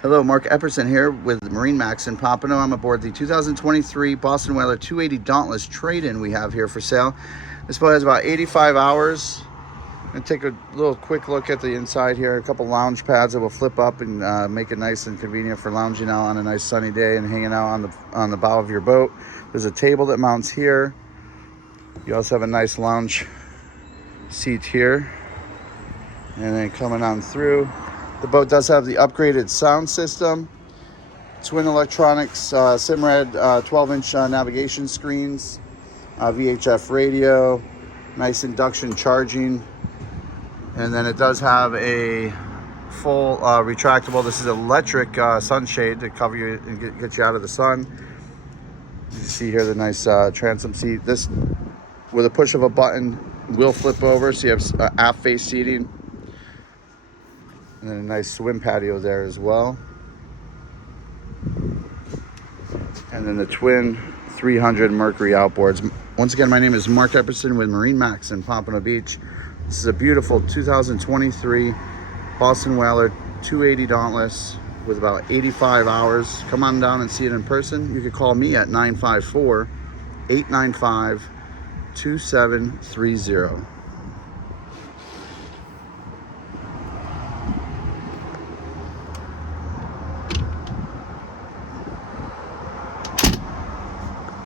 Hello, Mark Epperson here with MarineMax in Pompano. I'm aboard the 2023 Boston Whaler 280 Dauntless trade-in we have here for sale. This boat has about 85 hours. I'm going to take a little quick look at the inside here. A couple lounge pads that will flip up and make it nice and convenient for lounging out on a nice sunny day and hanging out on the bow of your boat. There's a table that mounts here. You also have a nice lounge seat here. And then coming on through, the boat does have the upgraded sound system, twin electronics, Simrad 12-inch navigation screens, VHF radio, nice induction charging, and then it does have a full retractable. This is electric sunshade to cover you and get you out of the sun. You see here the nice transom seat. This, with a push of a button, will flip over, so you have aft face seating. And then a nice swim patio there as well. And then the twin 300 Mercury outboards. Once again, my name is Mark Epperson with MarineMax in Pompano Beach. This is a beautiful 2023 Boston Whaler 280 Dauntless with about 85 hours. Come on down and see it in person. You can call me at 954-895-2730.